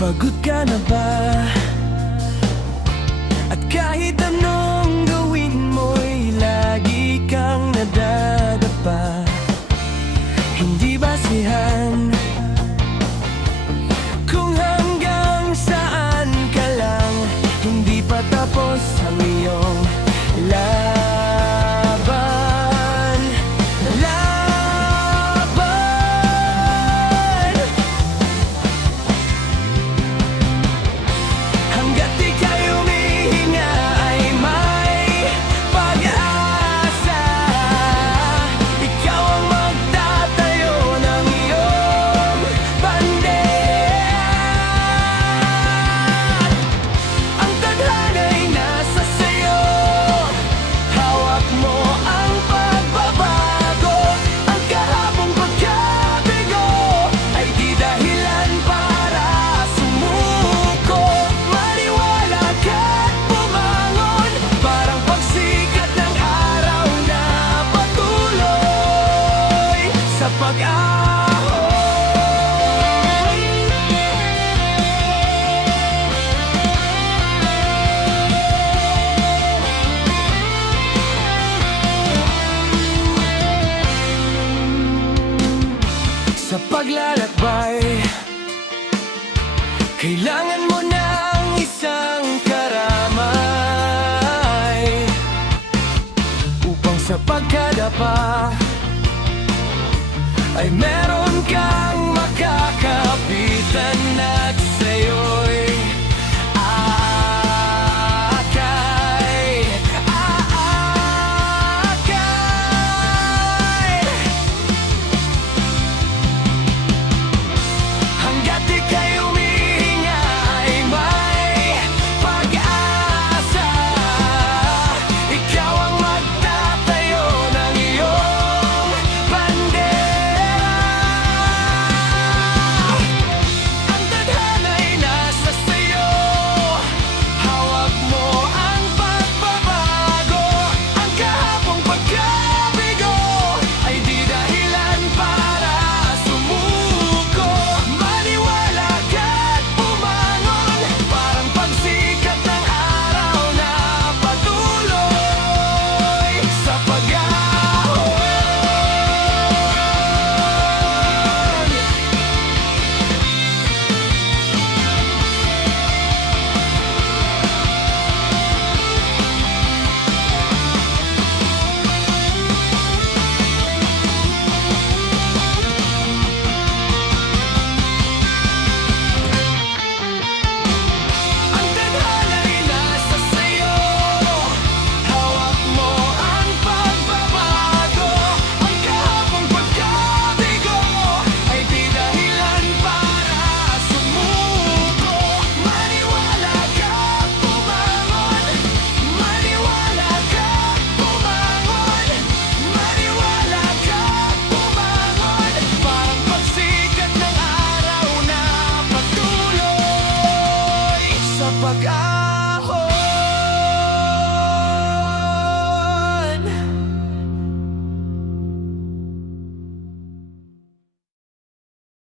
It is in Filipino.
Pagod ka na ba? At kahit anong gawin mo'y lagi kang nadadapa. Hindi basihan kung hanggang saan ka lang. Hindi pa tapos ang iyong laban. Hanggat ika'y humihinga ay may pag-asa. Ikaw ang magtatayo ng iyong bandera. Ang tadhana'y nasa sayo. Hawak mo ang pagbabago. Ang kahapong pagkabigo ay di dahilan para sumuko. Maniwala ka't bumangon, parang pagsikat ng araw na patuloy sa pag-ahon. Sa paglalakbay, kailangan mo ng isang karamay upang sa pagkadapa ay meron kang makakapitan at sa'yo